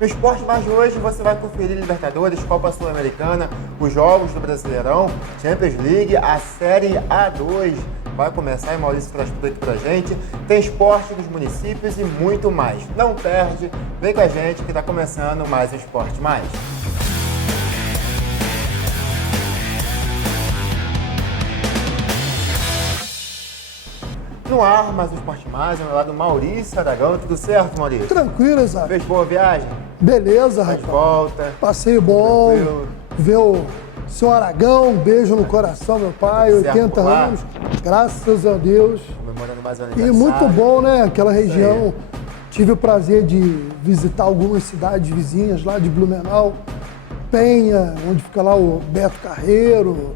No Esporte Mais de hoje você vai conferir Libertadores, Copa Sul-Americana, os jogos do Brasileirão, Champions League, a Série A2 vai começar e Maurício traz tudo aqui pra gente. Tem esporte dos municípios e muito mais. Não perde, vem com a gente que tá começando mais um Esporte Mais. No ar, mais um Esporte Mais, ao meu lado Maurício Aragão. Tudo certo, Maurício? Tranquilo, Isaac. Fez boa viagem? Beleza, Tá de rapaz. volta. Passeio bom. Tranquilo. Ver o seu Aragão, um beijo no coração, meu pai, Tudo certo 80 por lá? anos. Graças a Deus. Comemorando mais um E aniversário. muito bom, né? Aquela região. aí. Tive o prazer de visitar algumas cidades vizinhas lá de Blumenau, Penha, onde fica lá o Beto Carreiro.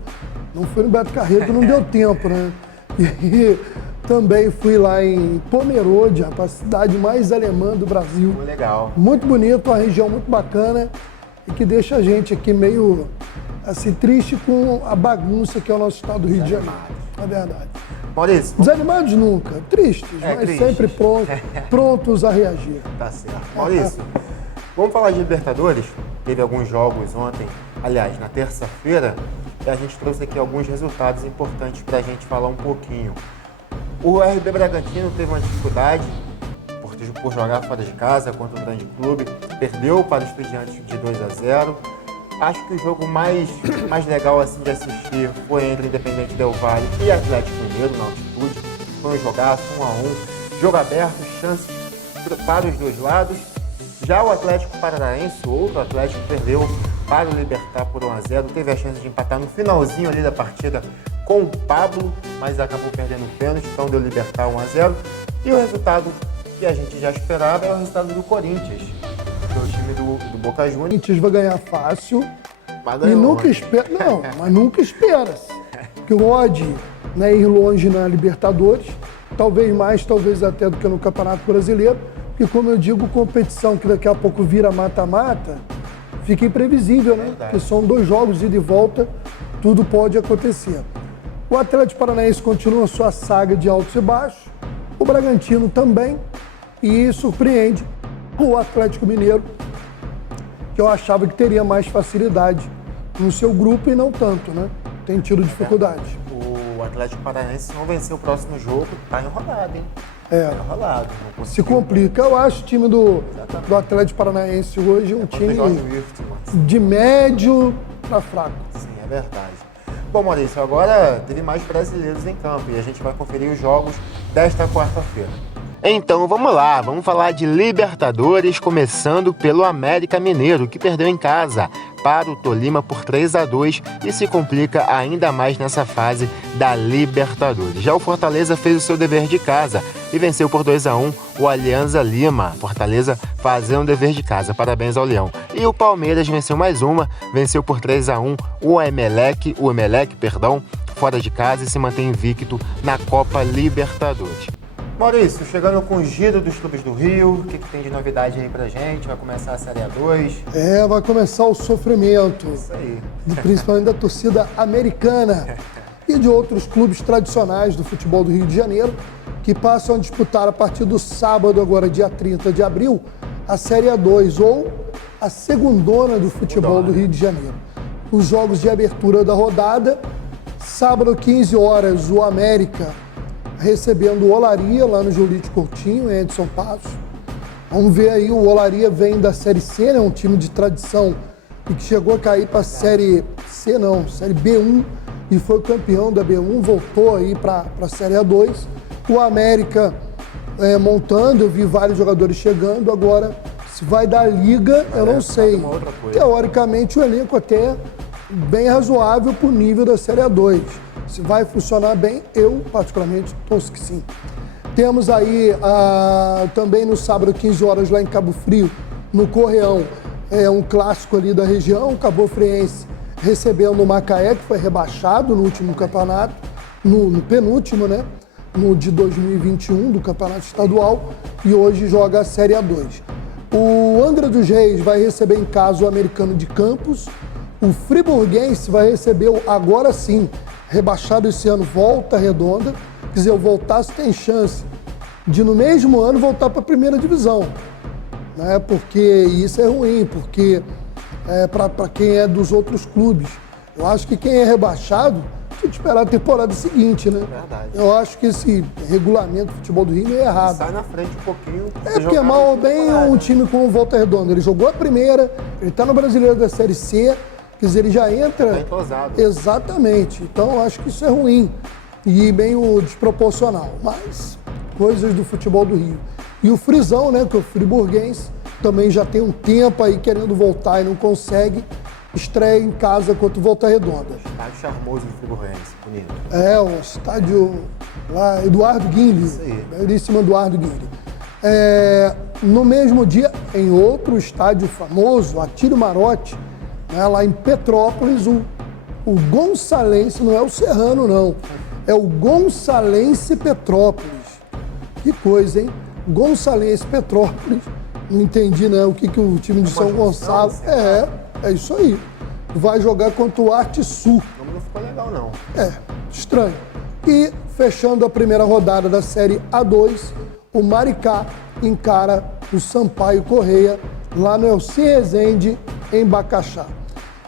Não fui no Beto Carreiro, porque não deu tempo, né? E também fui lá em Pomerode, a cidade mais alemã do Brasil. Muito legal. Muito bonito, uma região muito bacana e que deixa a gente aqui meio assim triste com a bagunça que é o nosso estado do Rio de Janeiro. É verdade. Maurício, Desanimados nunca, tristes, mas tristes. sempre prontos a reagir. tá certo. Maurício, vamos falar de Libertadores? Teve alguns jogos ontem, aliás, na terça-feira, e a gente trouxe aqui alguns resultados importantes para a gente falar um pouquinho. O RB Bragantino teve uma dificuldade por jogar fora de casa contra o grande clube, perdeu para o Estudiantes de 2-0. Acho que o jogo mais legal assim de assistir foi entre Independente Del Valle e Atlético Mineiro, na altitude. Foi um jogaço, 1-1, jogo aberto, chances para os dois lados. Já o Atlético Paranaense, o outro Atlético, perdeu para o Libertad por 1-0. Teve a chance de empatar no finalzinho ali da partida com o Pablo, mas acabou perdendo o pênalti, então deu Libertad 1-0. E o resultado que a gente já esperava é o resultado do Corinthians, que é o time do Boca O Juniors. Corinthians vai ganhar fácil Mas e ganhou, nunca né? espera. Não, mas nunca espera-se. Que o odd, né, ir longe na Libertadores, talvez mais, talvez até do que no Campeonato Brasileiro, porque como eu digo, competição que daqui a pouco vira mata-mata, fica imprevisível, né? Verdade. Porque são 2 jogos ida e volta, tudo pode acontecer. O Atlético Paranaense continua sua saga de altos e baixos, o Bragantino também, e surpreende o Atlético Mineiro, que eu achava que teria mais facilidade no seu grupo e não tanto, né? Tem tido dificuldade. O Atlético Paranaense não venceu o próximo jogo, tá enrolado, hein? É. Tá enrolado. Não Se conseguiu. complica. Eu acho o time do Atlético Paranaense hoje um Contra o Jorge time Wilstermann. de médio para fraco. Sim, é verdade. Bom, Maurício, agora teve mais brasileiros em campo e a gente vai conferir os jogos desta quarta-feira. Então vamos lá, vamos falar de Libertadores, começando pelo América Mineiro, que perdeu em casa para o Tolima por 3-2 e se complica ainda mais nessa fase da Libertadores. Já o Fortaleza fez o seu dever de casa e venceu por 2-1 o Alianza Lima. Fortaleza fazendo o dever de casa, parabéns ao Leão. E o Palmeiras venceu mais uma, venceu por 3-1 o Emelec, fora de casa e se mantém invicto na Copa Libertadores. Maurício, chegando com o giro dos clubes do Rio, o que tem de novidade aí pra gente? Vai começar a Série A2? Vai começar o sofrimento, Isso aí. principalmente da torcida americana e de outros clubes tradicionais do futebol do Rio de Janeiro, que passam a disputar a partir do sábado, agora dia 30 de abril, a Série A2, ou a segundona do futebol do Rio de Janeiro. Os jogos de abertura da rodada, sábado, 15 horas, o América recebendo o Olaria lá no Jolite Coutinho, em Edson Passos. Vamos ver aí, o Olaria vem da Série C, né, um time de tradição e que chegou a cair para a Série C, não, Série B1 e foi campeão da B1, voltou aí para a Série A2. O América montando, eu vi vários jogadores chegando, agora se vai dar liga, eu não sei. uma outra coisa. Teoricamente o elenco até bem razoável para o nível da Série A2. Se vai funcionar bem, eu particularmente penso que sim. Temos aí também no sábado, 15 horas, lá em Cabo Frio, no Correão, um clássico ali da região, o Cabo Friense recebendo o Macaé, que foi rebaixado no último campeonato, no penúltimo, né? No de 2021 do campeonato estadual, e hoje joga a Série A2. O Angra dos Reis vai receber em casa o Americano de Campos. O Friburguense vai receber, agora sim, rebaixado esse ano, Volta Redonda. Quer dizer, o Voltaço tem chance de, no mesmo ano, voltar para a primeira divisão. né? Porque isso é ruim, porque para quem é dos outros clubes. Eu acho que quem é rebaixado tem que esperar a temporada seguinte, né? Verdade. Eu acho que esse regulamento do futebol do Rio é errado. Sai na frente um pouquinho. Porque mal ou bem é um time como o Volta Redonda. Ele jogou a primeira, ele está no Brasileiro da Série C, quer dizer, ele já entra... Tá entrosado. Exatamente. Então, eu acho que isso é ruim e meio desproporcional. Mas, coisas do futebol do Rio. E o Frisão, né, que é o friburguense, também já tem um tempo aí querendo voltar e não consegue. Estreia em casa contra o Volta Redonda. Estádio charmoso do friburguense, bonito. É, o estádio lá, Eduardo Guinle. Isso aí. Belíssimo Eduardo Guinle. No mesmo dia, em outro estádio famoso, Atílio Marotti, né, lá em Petrópolis, o Gonçalense, não é o Serrano, não. É o Gonçalense Petrópolis. Que coisa, hein? Gonçalense Petrópolis. Não entendi, né, o que o time de São Gonçalo... É isso aí. Vai jogar contra o Arte Sul. Não ficou legal, não. Estranho. E, fechando a primeira rodada da Série A2, o Maricá encara o Sampaio Correia, lá no Elci Rezende, em Bacaxá.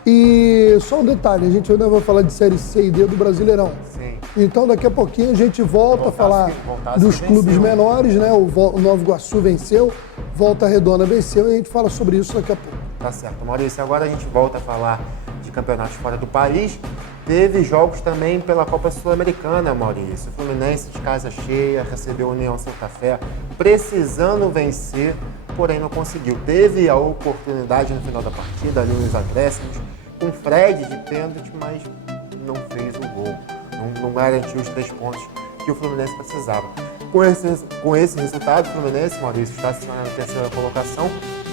E só um detalhe, a gente ainda vai falar de Série C e D do Brasileirão. Sim. Então, daqui a pouquinho a gente volta a falar dos clubes menores, né? O Nova Iguaçu venceu, Volta Redonda venceu e a gente fala sobre isso daqui a pouco. Tá certo. Maurício, agora a gente volta a falar de campeonatos fora do país. Teve jogos também pela Copa Sul-Americana, Maurício. O Fluminense de casa cheia, recebeu a União Santa Fé, precisando vencer, porém não conseguiu. Teve a oportunidade no final da partida, ali nos acréscimos, com Fred de pênalti, mas não fez o gol. Não garantiu os 3 pontos que o Fluminense precisava. Com esse resultado, o Fluminense, Maurício, está se na terceira colocação.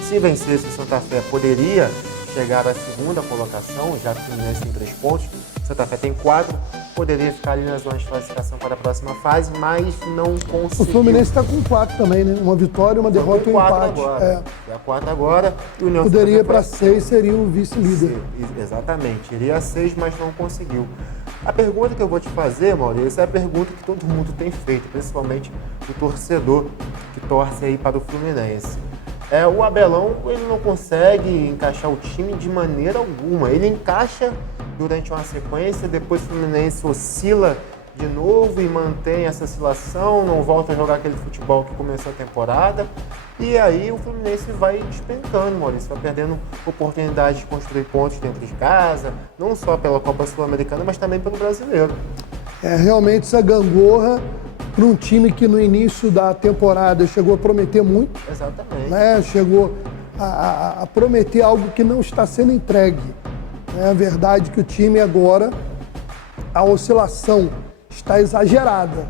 Se vencesse o Santa Fé, poderia chegar à segunda colocação, já que o Fluminense tem 3 pontos. Santa Fé tem 4, poderia ficar ali na zona de classificação para a próxima fase, mas não conseguiu. O Fluminense está com 4 também, né? Uma vitória, uma derrota e um empate. Agora. É a 4 agora. E o União poderia ir para 6, seria o vice-líder. Exatamente, iria a 6, mas não conseguiu. A pergunta que eu vou te fazer, Maurício, é a pergunta que todo mundo tem feito, principalmente o torcedor que torce aí para o Fluminense. O Abelão, ele não consegue encaixar o time de maneira alguma. Ele encaixa durante uma sequência, depois o Fluminense oscila de novo e mantém essa oscilação, não volta a jogar aquele futebol que começou a temporada. E aí o Fluminense vai despencando, Maurício, vai perdendo oportunidade de construir pontos dentro de casa, não só pela Copa Sul-Americana, mas também pelo Brasileiro. Realmente essa gangorra para um time que no início da temporada chegou a prometer muito. Exatamente. Né? Chegou a prometer algo que não está sendo entregue. É verdade que o time agora, a oscilação está exagerada,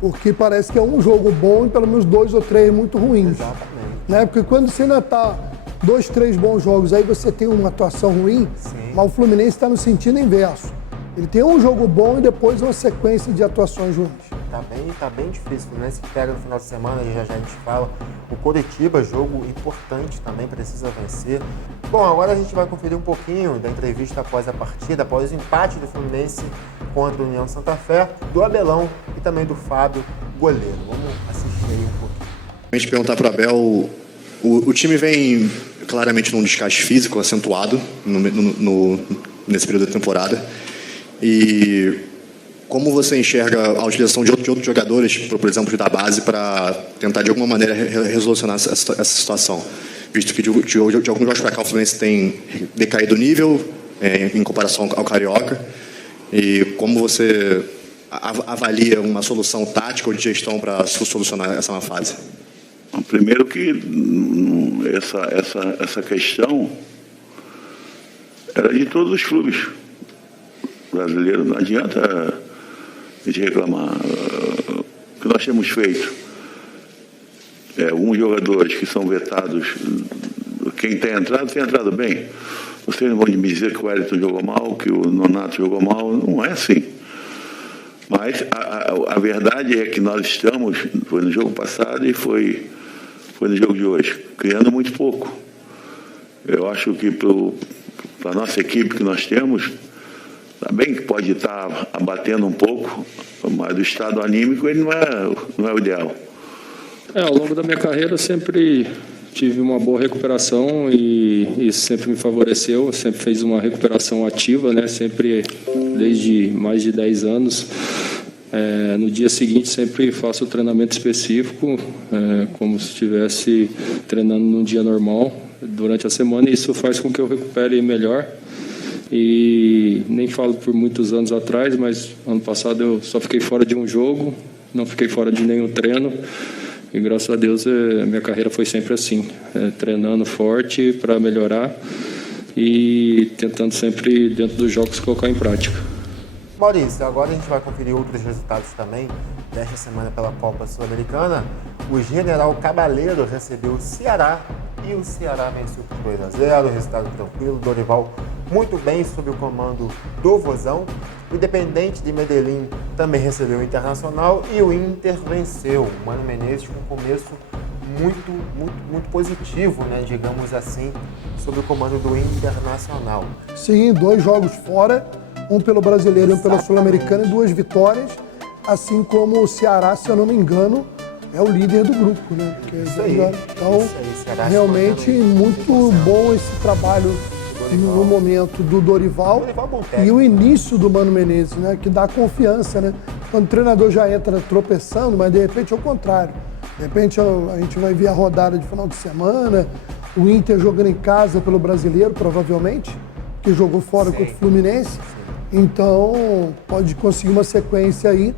porque parece que é um jogo bom e pelo menos 2 ou 3 muito ruins. Exatamente. Né? Porque quando você ainda está 2, 3 bons jogos, aí você tem uma atuação ruim, Sim. Mas o Fluminense está no sentido inverso. Ele tem um jogo bom e depois uma sequência de atuações ruins. Tá bem difícil. O Fluminense pega no final de semana, já a gente fala. O Coritiba, jogo importante também, precisa vencer. Bom, agora a gente vai conferir um pouquinho da entrevista após a partida, após o empate do Fluminense contra a União Santa Fé, do Abelão e também do Fábio, goleiro. Vamos assistir aí um pouquinho. A gente perguntar para o Abel, o time vem claramente num desgaste físico acentuado nesse período da temporada. E como você enxerga a utilização de outros jogadores, por exemplo, da base, para tentar de alguma maneira resolucionar essa situação? Visto que de alguns jogos para cá o Fluminense tem decaído o nível em comparação ao Carioca. E como você avalia uma solução tática ou de gestão para solucionar essa fase? Primeiro que essa questão era de todos os clubes brasileiros. Não adianta a gente reclamar. O que nós temos feito alguns jogadores que são vetados, quem tem entrado bem. Vocês não vão me dizer que o Wellington jogou mal, que o Nonato jogou mal. Não é assim. Mas a verdade é que nós estamos, foi no jogo passado e foi no jogo de hoje, criando muito pouco. Eu acho que para a nossa equipe que nós temos, também que pode estar abatendo um pouco, mas o estado anímico ele não é o ideal. Ao longo da minha carreira eu sempre tive uma boa recuperação e isso sempre me favoreceu. Eu sempre fiz uma recuperação ativa, né? Sempre, desde mais de 10 anos. No dia seguinte, sempre faço o treinamento específico, como se estivesse treinando num dia normal durante a semana. E isso faz com que eu recupere melhor. E nem falo por muitos anos atrás, mas ano passado eu só fiquei fora de um jogo, não fiquei fora de nenhum treino. E graças a Deus minha carreira foi sempre assim, treinando forte para melhorar e tentando sempre dentro dos jogos colocar em prática. Maurício, agora a gente vai conferir outros resultados também desta semana pela Copa Sul-Americana. O General Cabaleiro recebeu o Ceará e o Ceará venceu por 2-0, resultado tranquilo. Dorival muito bem sob o comando do Vozão. O Independente de Medellín também recebeu o Internacional e o Inter venceu. O Mano Menezes com um começo muito positivo, né, digamos assim, sob o comando do Internacional. Sim, 2 jogos fora, um pelo Brasileiro e um pela Sul-Americana, e 2 vitórias, assim como o Ceará, se eu não me engano, é o líder do grupo, né? Isso aí. Então, Ceará realmente muito bom esse trabalho no momento do Dorival e o início do Mano Menezes, né? Que dá confiança, né? Quando o treinador já entra tropeçando, mas de repente é o contrário. De repente a gente vai ver a rodada de final de semana, o Inter jogando em casa pelo Brasileiro, provavelmente, que jogou fora contra o Fluminense. Então, pode conseguir uma sequência aí,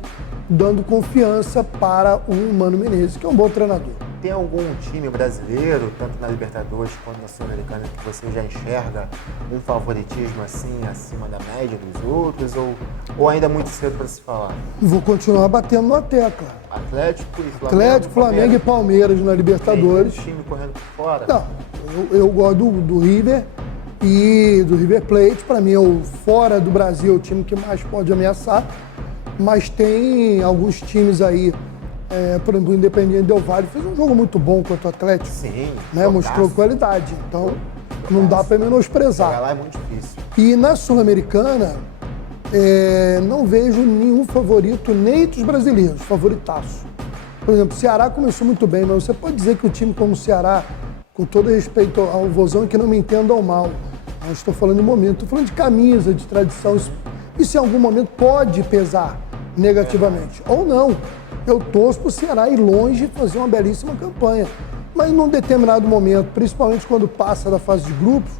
dando confiança para o Mano Menezes, que é um bom treinador. Tem algum time brasileiro, tanto na Libertadores quanto na Sul-Americana, que você já enxerga um favoritismo assim, acima da média dos outros, ou ainda é muito cedo para se falar? Vou continuar batendo na tecla. Atlético e Flamengo? Atlético, Flamengo e Palmeiras na Libertadores. Tem um time correndo por fora? Não, eu gosto do River e do River Plate. Para mim, fora do Brasil, o time que mais pode ameaçar. Mas tem alguns times aí, por exemplo, o Independiente Del Valle fez um jogo muito bom contra o Atlético. Sim, né? Mostrou qualidade. Então, não dá para menosprezar. Jogar lá é muito difícil. E na Sul-Americana, não vejo nenhum favorito, nem entre os brasileiros, favoritaço. Por exemplo, o Ceará começou muito bem, mas você pode dizer que o time como o Ceará, com todo respeito ao Vozão, que não me entendam mal, não estou falando de momento, estou falando de camisa, de tradição. Isso em algum momento pode pesar negativamente. Ou não. Eu torço para o Ceará ir longe e fazer uma belíssima campanha. Mas num determinado momento, principalmente quando passa da fase de grupos,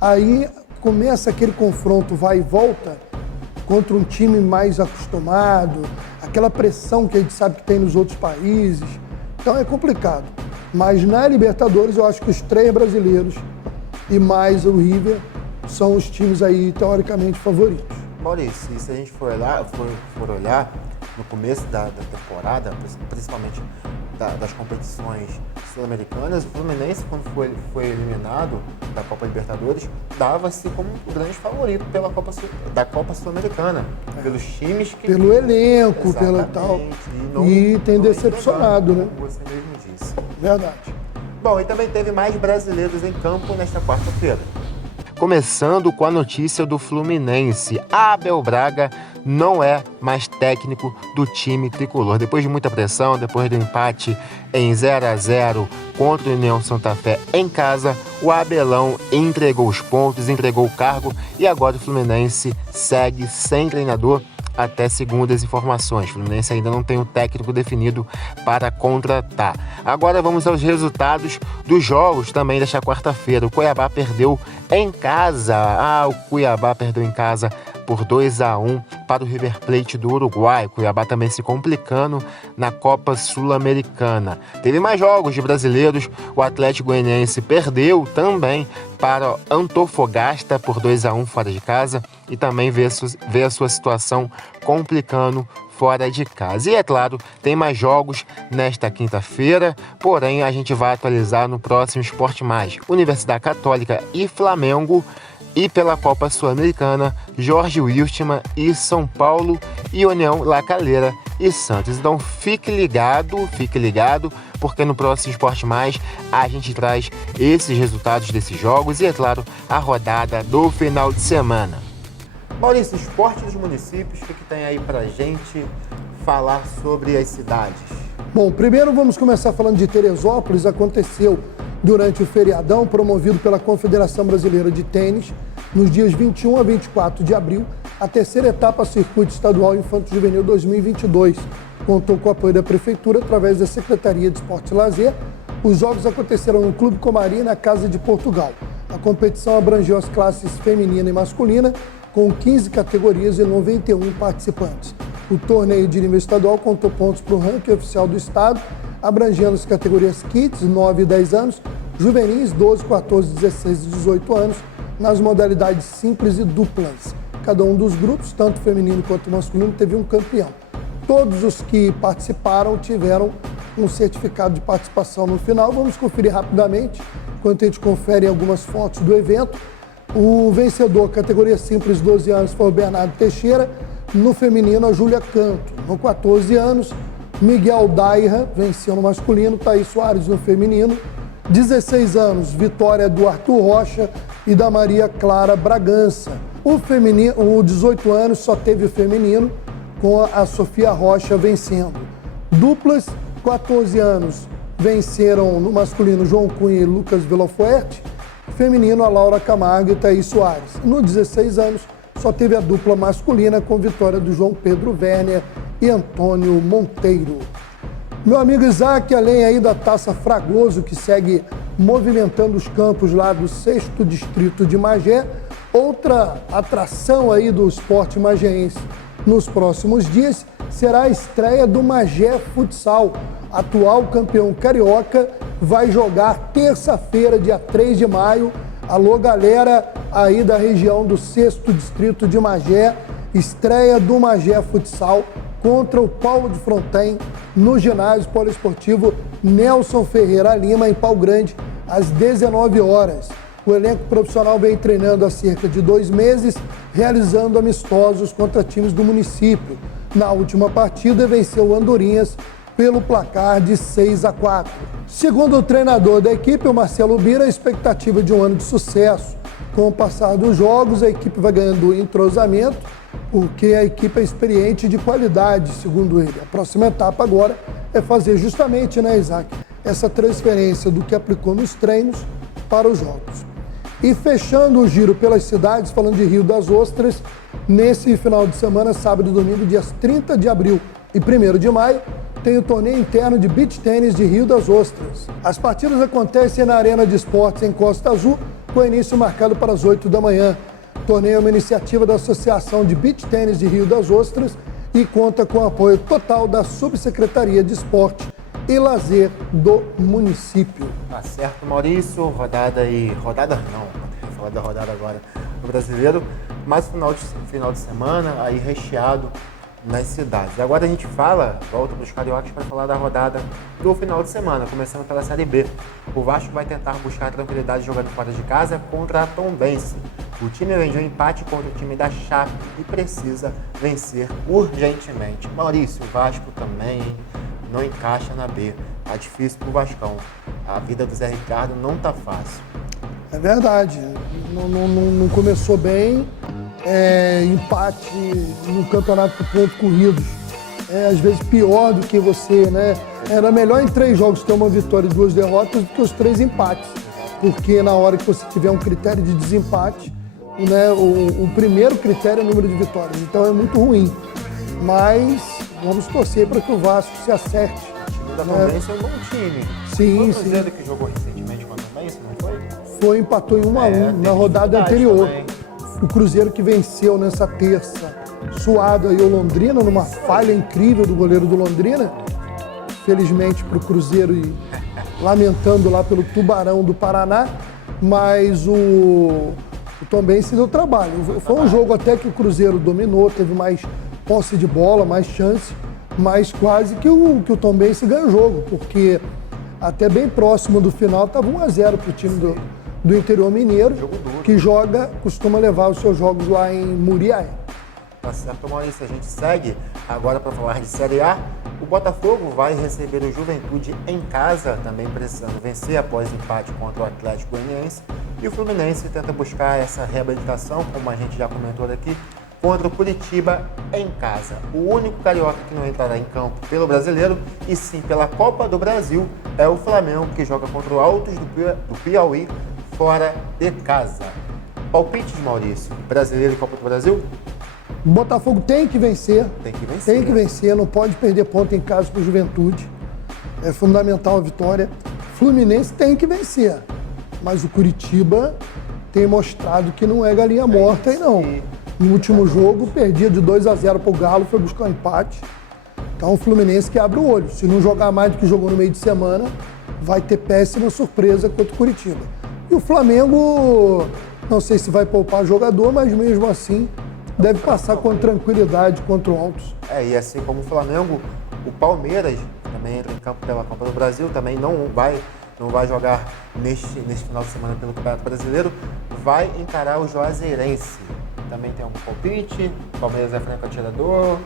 aí começa aquele confronto vai e volta contra um time mais acostumado, aquela pressão que a gente sabe que tem nos outros países. Então é complicado. Mas na Libertadores eu acho que os 3 brasileiros e mais o River são os times aí teoricamente favoritos. Maurício, e se a gente for olhar no começo da temporada, principalmente das competições sul-americanas, o Fluminense, quando foi eliminado da Copa Libertadores, dava-se como o grande favorito da Copa Sul-Americana, pelos times que... Pelo elenco, pelo tal. E tem decepcionado, né? Como você mesmo disse. Verdade. Bom, e também teve mais brasileiros em campo nesta quarta-feira. Começando com a notícia do Fluminense. Abel Braga não é mais técnico do time tricolor. Depois de muita pressão, depois do empate em 0-0 contra o União Santa Fé em casa, o Abelão entregou os pontos, entregou o cargo e agora o Fluminense segue sem treinador até segundas informações. O Fluminense ainda não tem um técnico definido para contratar. Agora vamos aos resultados dos jogos também desta quarta-feira. O Cuiabá perdeu em casa. O Cuiabá perdeu em casa por 2-1 para o River Plate do Uruguai. O Cuiabá também se complicando na Copa Sul-Americana. Teve mais jogos de brasileiros. O Atlético Goianiense perdeu também para Antofagasta por 2-1 fora de casa e também vê a sua situação complicando fora de casa. E é claro, tem mais jogos nesta quinta-feira, porém a gente vai atualizar no próximo Esporte Mais. Universidade Católica e Flamengo. E pela Copa Sul-Americana, Jorge Wilstermann e São Paulo e União La Calera e Santos. Então fique ligado, porque no próximo Esporte Mais a gente traz esses resultados desses jogos e, é claro, a rodada do final de semana. Maurício, Esporte dos Municípios, o que tem aí pra gente falar sobre as cidades? Bom, primeiro vamos começar falando de Teresópolis. Aconteceu durante o feriadão promovido pela Confederação Brasileira de Tênis, nos dias 21 a 24 de abril, a terceira etapa Circuito Estadual Infanto Juvenil 2022. Contou com o apoio da Prefeitura através da Secretaria de Esporte e Lazer. Os jogos aconteceram no Clube Comari, na Casa de Portugal. A competição abrangeu as classes feminina e masculina, com 15 categorias e 91 participantes. O torneio de nível estadual contou pontos para o ranking oficial do estado, abrangendo as categorias Kids, 9 e 10 anos, Juvenis, 12, 14, 16 e 18 anos, nas modalidades simples e duplas. Cada um dos grupos, tanto feminino quanto masculino, teve um campeão. Todos os que participaram tiveram um certificado de participação no final. Vamos conferir rapidamente, enquanto a gente confere algumas fotos do evento. O vencedor, categoria simples, 12 anos, foi o Bernardo Teixeira. No feminino, a Júlia Canto. No 14 anos, Miguel Daira venceu no masculino, Thaís Soares no feminino. 16 anos, vitória do Arthur Rocha e da Maria Clara Bragança. O feminino, o 18 anos, só teve o feminino, com a Sofia Rocha vencendo. Duplas, 14 anos, venceram no masculino João Cunha e Lucas Villafuerte. Feminino, a Laura Camargo e Thaís Soares. No 16 anos, só teve a dupla masculina com vitória do João Pedro Werner e Antônio Monteiro. Meu amigo Isaac, além aí da Taça Fragoso, que segue movimentando os campos lá do 6º Distrito de Magé, outra atração aí do esporte magéense nos próximos dias será a estreia do Magé Futsal. Atual campeão carioca vai jogar terça-feira, dia 3 de maio. Alô, galera aí da região do 6º Distrito de Magé, estreia do Magé Futsal contra o Paulo de Fronten no ginásio poliesportivo Nelson Ferreira Lima, em Pau Grande, às 19 horas. O elenco profissional vem treinando há cerca de 2 meses, realizando amistosos contra times do município. Na última partida, venceu o Andorinhas pelo placar de 6-4. Segundo o treinador da equipe, o Marcelo Bira, a expectativa de um ano de sucesso. Com o passar dos jogos, a equipe vai ganhando entrosamento, porque a equipe é experiente e de qualidade, segundo ele. A próxima etapa agora é fazer justamente, né, Isaac, essa transferência do que aplicou nos treinos para os jogos. E fechando o giro pelas cidades, falando de Rio das Ostras, nesse final de semana, sábado e domingo, dias 30 de abril e 1º de maio, tem o torneio interno de beach tênis de Rio das Ostras. As partidas acontecem na Arena de Esportes em Costa Azul, com início marcado para as 8 da manhã. O torneio é uma iniciativa da Associação de Beach Tênis de Rio das Ostras e conta com o apoio total da Subsecretaria de Esporte e Lazer do município. Tá certo, Maurício. Rodada não, vou falar da rodada agora do Brasileiro, mas final de semana aí recheado nas cidades. Agora a gente volta para os cariocas para falar da rodada do final de semana, começando pela Série B. O Vasco vai tentar buscar tranquilidade jogando fora de casa contra a Tombense. O time vendeu um empate contra o time da Chape e precisa vencer urgentemente. Maurício, o Vasco também não encaixa na B. Tá difícil pro Vascão. A vida do Zé Ricardo não tá fácil. É verdade. Não começou bem. Empate no campeonato por pontos corridos. Às vezes pior do que você, né? Era melhor em 3 jogos ter uma vitória e 2 derrotas do que os 3 empates. Porque na hora que você tiver um critério de desempate, né, o primeiro critério é o número de vitórias. Então é muito ruim. Mas vamos torcer para que o Vasco se acerte. O time da Tombense é um bom time. Sim, foi o sim. Cruzeiro que jogou recentemente com a Tombense, não foi? Foi, empatou em 1-1 na rodada anterior. Também. O Cruzeiro que venceu nessa terça, suado aí o Londrina, numa falha incrível do goleiro do Londrina. Felizmente para o Cruzeiro e lamentando lá pelo Tubarão do Paraná. Mas o Tombense deu trabalho. Foi um jogo até que o Cruzeiro dominou, teve mais posse de bola, mais chance, mas quase que o Tombense ganhou o jogo, porque até bem próximo do final estava 1-0 para o time do interior mineiro, que costuma levar os seus jogos lá em Muriaé. Tá certo, Maurício. A gente segue agora para falar de Série A. O Botafogo vai receber o Juventude em casa, também precisando vencer após empate contra o Atlético Goianiense. E o Fluminense tenta buscar essa reabilitação, como a gente já comentou aqui, contra o Curitiba em casa. O único carioca que não entrará em campo pelo Brasileiro e sim pela Copa do Brasil é o Flamengo, que joga contra o Altos do Piauí fora de casa. Palpite de Maurício, Brasileiro e Copa do Brasil? O Botafogo tem que vencer. Tem que vencer. Tem que vencer, não pode perder ponto em casa para o Juventude. É fundamental a vitória. Fluminense tem que vencer. Mas o Curitiba tem mostrado que não é galinha morta aí não. No último jogo, perdia de 2-0 para o Galo, foi buscar um empate. Então o Fluminense que abre o olho. Se não jogar mais do que jogou no meio de semana, vai ter péssima surpresa contra o Curitiba. E o Flamengo, não sei se vai poupar jogador, mas mesmo assim deve passar com tranquilidade contra o Altos. E assim como o Flamengo, o Palmeiras também entra em campo pela Copa do Brasil, também não vai jogar neste final de semana pelo Campeonato Brasileiro, vai encarar o Juazeirense. Também tem um palpite, Palmeiras é franco atirador.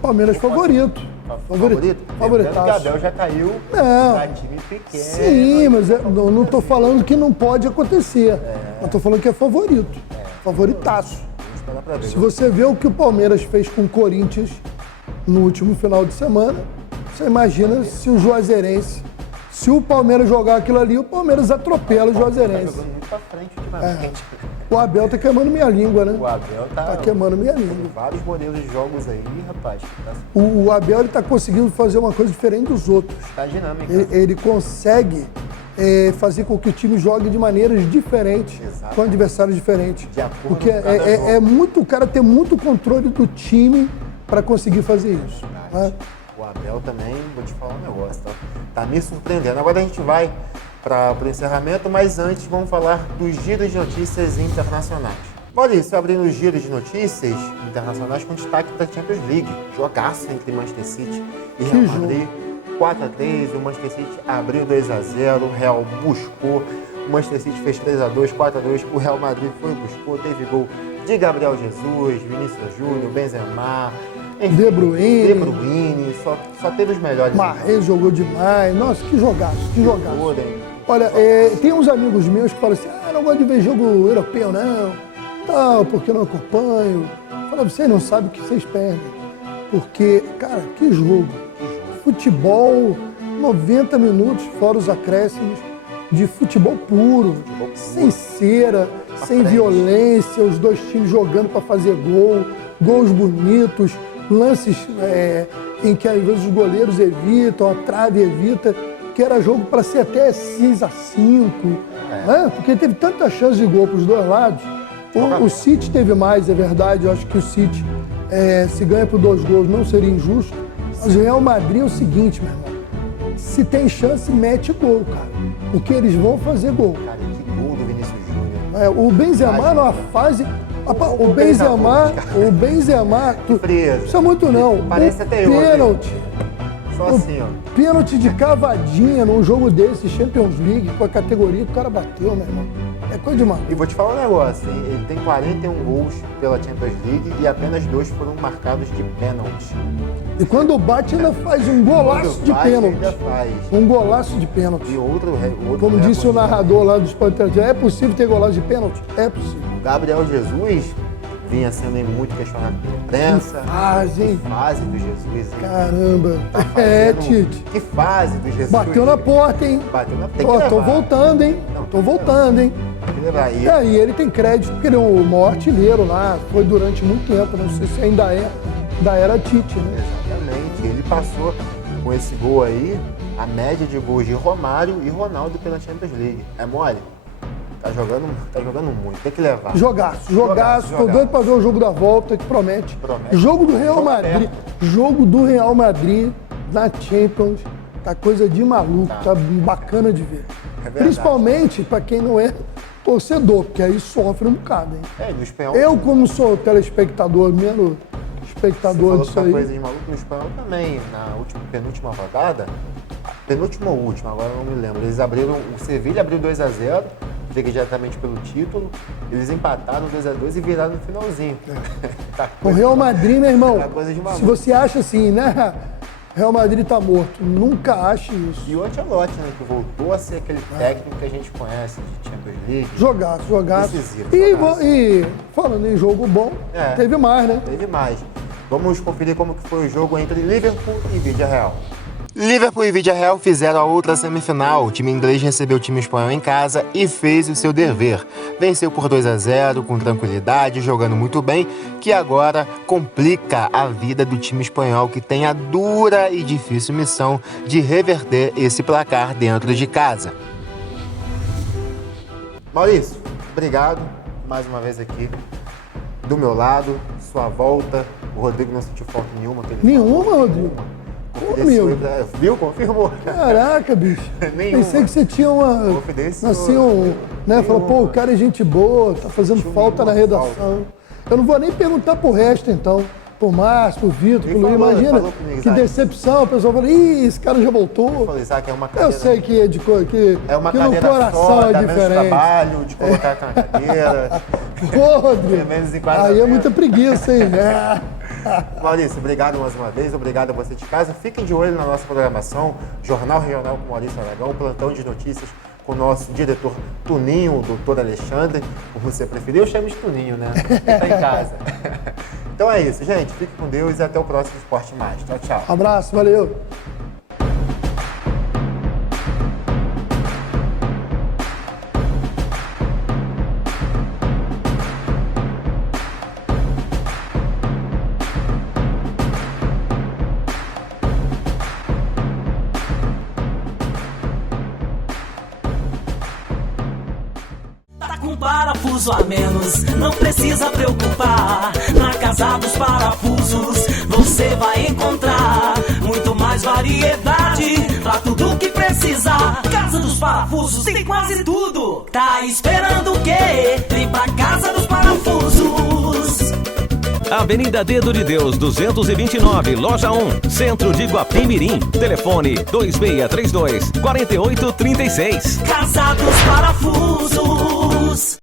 Palmeiras favorito. Lembrando Favoritaço. que o Abel já caiu pra time pequeno. Sim, mas não estou falando que não pode acontecer. Eu estou falando que é favorito. Favoritaço. Vamos esperar pra ver. Se você vê o que o Palmeiras fez com o Corinthians no último final de semana, você imagina se o Juazeirense, se o Palmeiras jogar aquilo ali, o Palmeiras atropela o Tá Juazeirense. jogando muito pra frente ultimamente. O Abel tá queimando minha língua, né? O Abel Tá queimando minha língua. vários modelos de jogos aí, rapaz. O Abel ele tá conseguindo fazer uma coisa diferente dos outros. Tá dinâmica. Ele consegue fazer com que o time jogue de maneiras diferentes, Exato. com adversários diferentes. De acordo Porque com cada jogo. é muito, o cara ter muito controle do time para conseguir fazer isso. Né? O Abel também, vou te falar um negócio, tá me surpreendendo. Agora a gente vai para o encerramento, mas antes vamos falar dos giros de notícias internacionais. Maurício, abrindo os giros de notícias internacionais com destaque da Champions League. Jogaço entre Manchester City e Real Madrid. 4-3, o Manchester City abriu 2-0, o Real buscou, o Manchester City fez 3-2, 4-2, o Real Madrid foi buscou, teve gol de Gabriel Jesus, Vinícius Júnior, Benzema, enfim, De Bruyne, só teve os melhores. Marrez jogou demais. Nossa, que jogaço, que jogaço. Foden. Olha, tem uns amigos meus que falam assim, não gosto de ver jogo europeu não, tal, porque não acompanho. Fala, vocês não sabem o que vocês perdem. Porque, cara, que jogo. Futebol, 90 minutos, fora os acréscimos, de futebol puro, sem cera, sem violência, os dois times jogando para fazer gol, gols bonitos, lances em que às vezes os goleiros evitam, a trave evita, que era jogo para ser até 6-5, né? Porque teve tanta chance de gol para os dois lados. O City teve mais, é verdade, eu acho que o City, se ganha por 2 gols, não seria injusto. Mas o Real Madrid é o seguinte, meu irmão, se tem chance, mete gol, cara, porque eles vão fazer gol. Cara, que gol do Vinícius Júnior. O Benzema numa fase... O Benzema... Isso é muito não. Parece até eu. Pênalti. Só assim, ó. Pênalti de cavadinha num jogo desse, Champions League, com a categoria que o cara bateu, meu irmão. É coisa demais. E vou te falar um negócio, hein? Ele tem 41 gols pela Champions League e apenas 2 foram marcados de pênalti. E quando bate, ainda faz um golaço de pênalti. Ainda faz. Um golaço de pênalti. E outro Como disse o narrador lá do Sport TV, é possível ter golaço de pênalti? É possível. O Gabriel Jesus vinha sendo muito questionado pela imprensa. Que fase do Jesus, hein? Caramba. Tite. Que fase do Jesus. Bateu na porta, hein? Bateu na porta. Tô voltando, hein? Tô voltando, hein? Tem que levar aí. E ele tem crédito, porque ele é o maior artilheiro lá, foi durante muito tempo, não sei se ainda era Tite, né? Exatamente. Ele passou com esse gol aí, a média de gols de Romário e Ronaldo pela Champions League. É mole? Tá jogando muito, tem que levar. Jogaço. Tô doido pra ver o jogo da volta, que promete. Jogo do Real Madrid. Jogo do Real Madrid na Champions. Tá coisa de maluco, tá bacana de ver. Principalmente pra quem não é torcedor, porque aí sofre um bocado, hein? No espanhol. Eu, como sou telespectador, menos espectador disso aí. Coisa de maluco no espanhol também, na penúltima rodada, penúltima ou última, agora eu não me lembro. Eles abriram, o Sevilha abriu 2-0, briga diretamente pelo título, eles empataram 2-2 e viraram no finalzinho. O Real Madrid, meu irmão, Tá coisa de maluco. se você acha assim, né? Real Madrid tá morto. Nunca ache isso. E o Ancelotti, né, que voltou a ser aquele técnico que a gente conhece de Champions League. Jogaço. Decisivo, E falando em jogo bom, teve mais, né? Teve mais. Vamos conferir como que foi o jogo entre Liverpool e Villarreal. Liverpool e Villarreal fizeram a outra semifinal. O time inglês recebeu o time espanhol em casa e fez o seu dever. Venceu por 2-0 com tranquilidade, jogando muito bem, que agora complica a vida do time espanhol, que tem a dura e difícil missão de reverter esse placar dentro de casa. Maurício, obrigado mais uma vez aqui do meu lado, sua volta. O Rodrigo não sentiu falta nenhuma. Rodrigo? Amigo. Viu? Confirmou. Caraca, bicho. Pensei que você tinha uma. Assim, né? Falou, pô, o cara é gente boa, tá fazendo falta na redação. Eu não vou nem perguntar pro resto, então. Pro Márcio, pro Vitor, pro Luiz. Imagina que decepção. O pessoal fala, esse cara já voltou. Eu falei, Isaac, é uma cadeira. Eu sei que é de coisa. Que uma que cadeira no coração só, é dá diferente. menos trabalho de colocar na cadeira. Pô, Rodrigo. Aí é muita preguiça, hein? Maurício, obrigado mais uma vez, obrigado a você de casa. Fiquem de olho na nossa programação, Jornal Regional com Maurício Aragão, plantão de notícias com o nosso diretor Tuninho, o doutor Alexandre, como você preferir, eu chamo de Tuninho, né? Porque tá em casa. Então é isso, gente. Fique com Deus e até o próximo Esporte Mais. Tchau, tchau. Abraço, valeu. Parafuso a menos, não precisa preocupar. Na Casa dos Parafusos você vai encontrar muito mais variedade pra tudo que precisar. Casa dos Parafusos tem quase tudo. Tá esperando o quê? Vem pra Casa dos Parafusos. Avenida Dedo de Deus, 229, Loja 1, Centro de Guapimirim. Telefone 2632-4836. Casa dos Parafusos.